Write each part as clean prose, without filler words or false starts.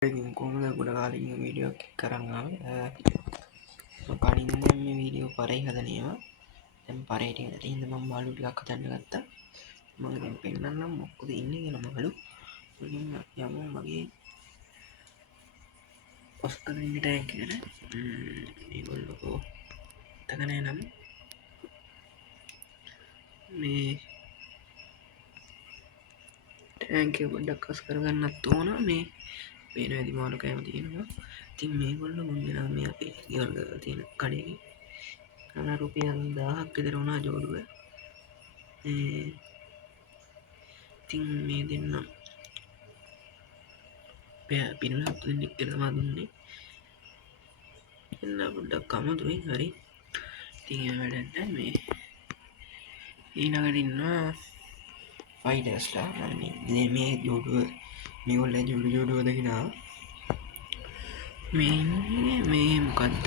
ඉතින් කොහොමද ගොඩ කාලෙකින් වීඩියෝ එකක් කරන් ආවේ. කලින් දැන් මේ වීඩියෝ පරේ හදන ඒවා දැන් පරේට ඉඳලා ඉඳ මම මාළු ටිකක් හදන්න ගත්තා. මම දැන් පෙන්නන්නම් මොකද ඉන්නේ කියලා මාළු. මුලින්ම යමු මගේ ඔස්කර ඉන්න ටැංක් එකට. මේගොල්ලෝ තකන නම් මේ ටැංක් එක පොඩ්ඩක් අස් කරගන්නත් ඕන. මේ පේන ඇති මාළු කෑම තියෙනවා. ඉතින් මේගොල්ලෝ මුන් දෙනා මේ අපේ ගෙවල් ගාව තියෙන කඩේක රුපියල් 1000ක් විතර වුණා ජෝඩුව. ඉතින් මේ දෙන්න පිනුලක් දෙන්නෙක් කියලා දුන්නේ. එන්න පොඩ්ඩක් අමුතුයි. හරි. ඉතින් ඒ වැඩක් මේ ඊළඟට ඉන්නවා ෆයිටර්ස්ලා. මම මේ ජෝඩුව මේගොල්ලෝ ජෝඩුව දකිනවා. මේ ඉන්නේ මේ මොකද්ද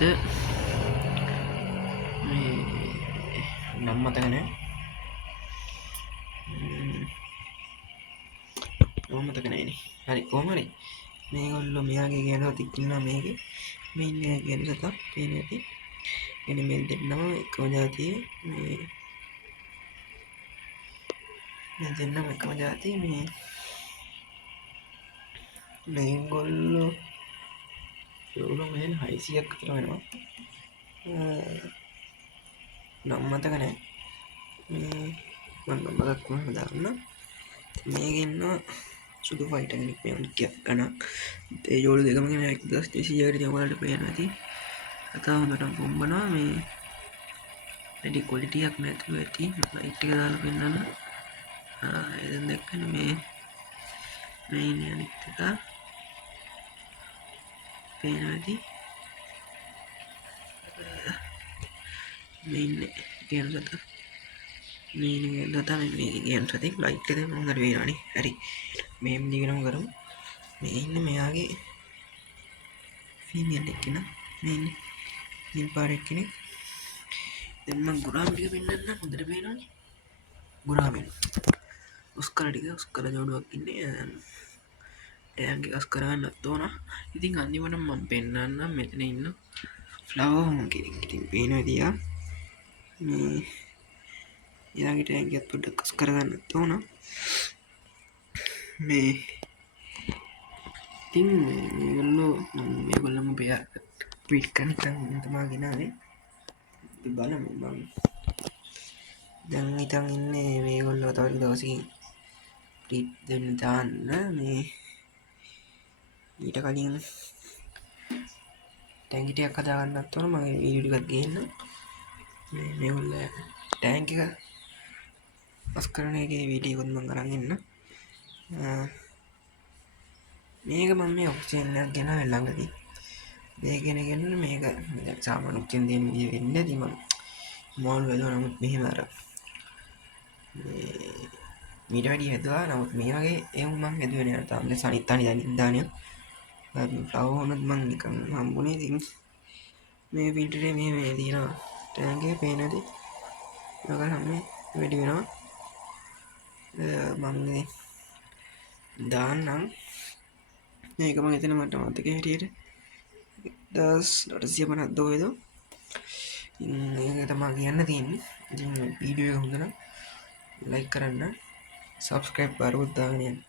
මේ නම් මතක නැහැ. මතක නැහැනේ. හරි කොහොම හරි මේගොල්ලෝ මෙයාගේ ගෑනුවත් ඉන්නවා මේකේ. මේ ඉන්නේ ගෑනු සතා පේන්නේ නැති. එනේ මේ දෙන්නම එකම જાතියේ මේ දෙන්නම එකම જાතියේ මේගොල්ලෝ යෝලෝ මෙන් 600ක් විතර වෙනවා. නම් මතක නැහැ. මම මතක් කරලා දාන්න. මේකේ ඉන්නවා සුදු ෆයිටර් කෙනෙක් මේ උන්කියක් ගණන්. ඒ ජෝඩු දෙකම ගෙන 1200කට ඉතින් ඔයාලට පේනවා ඇති. කතාව හොඳටම පොම්බනවා. මේ වැඩි ක්වොලිටි එකක් නැතුව ඇති. ලයිට් එක දාලා පෙන්නන්න. එතෙන් දැක්කනේ මේ ඉන්නේ අනිත් එක. පේනවා ඇති. මේ ඉන්නේ ගෑනු සතා. මේ ඉන්නේ ගෑනු සතා. මේ ගෑනු සතෙක් ලයිට් එක දැම්ම හොඳට පේනවනේ. හරි. මේම් දිගටම කරමු. මේ ඉන්නේ මෙයාගේ ෆීමේල් එක්කෙන. මේ ඉන්නේ නිල් පාට එක්කෙනෙක්. දැන් මම ගුරාම ටික පෙන්නන්න හොඳට පේනවනේ. ගුරාමෙන් ඔස්කර ජෝඩුවක් ඉන්නේ. ටෑන්ක් එක අස් කරගන්නත් ඕන. ඉතින් අන්තිමට මම පෙන්නන්නම් මෙතන ඉන්න ෆ්ලවර් හෝම් කෙනෙක්. ඉතින් පේනවා තියා මේ එයාගේ ටෑන්ක් එකත් පොඩ්ඩක් අස් කරගන්නත් ඕන. මේ ඉතින් මේගොල්ලොම බෙයා ට්වීට් කරන තමා ගෙනාවේ. ඉතින් බලමු මම දැන් හිතන් ඉන්නේ මේගොල්ලෝ තව දවසකින් ට්වීට් දෙන්න දාන්න. මේ ඊට කලින් ටැංක් ටිකක් හදාගන්නත් ඕන. මගේ වීඩියෝ ටිකක් ගේන්න. මේගොල්ලෝ ටැංක් එක අස් කරන එකේ වීඩියෝ එකක් මම අරන් එන්න. මේක මම මේ ඔක්සිජන් එකක් ගෙනාවේ ළඟදී. මේකගෙන මේක සාමාන්‍ය ඔක්සිජන් දෙන විදිය වෙන්නේ නැති මම මාළු වැදුවා. නමුත් මෙහෙම අර මීට වැඩි හැදුවා. නමුත් මේ වගේ එහෙම මම හැදුවේ නෑ. තාම සනිත් තනි දානියක්. ෆ්ලවර් වුණත් මම නිකන් හම්බුනේ. ඉතින් මේ පිටරේ මේ තියෙනවා ටැංක් එකේ පේන ඇති. ඔයාලා මේ වැඩි වෙනවා. මම දාන්නම්. මේක මම හිතන මට මතක හැටියට 1850 වේද. ඒක තමයි කියන්න තියෙන්නේ. ඉතින් වීඩියෝ එක හොඳ නම් ලයික් කරන්න, සබ්ස්ක්‍රයිබ් කරවුත් දාගෙන යන්න.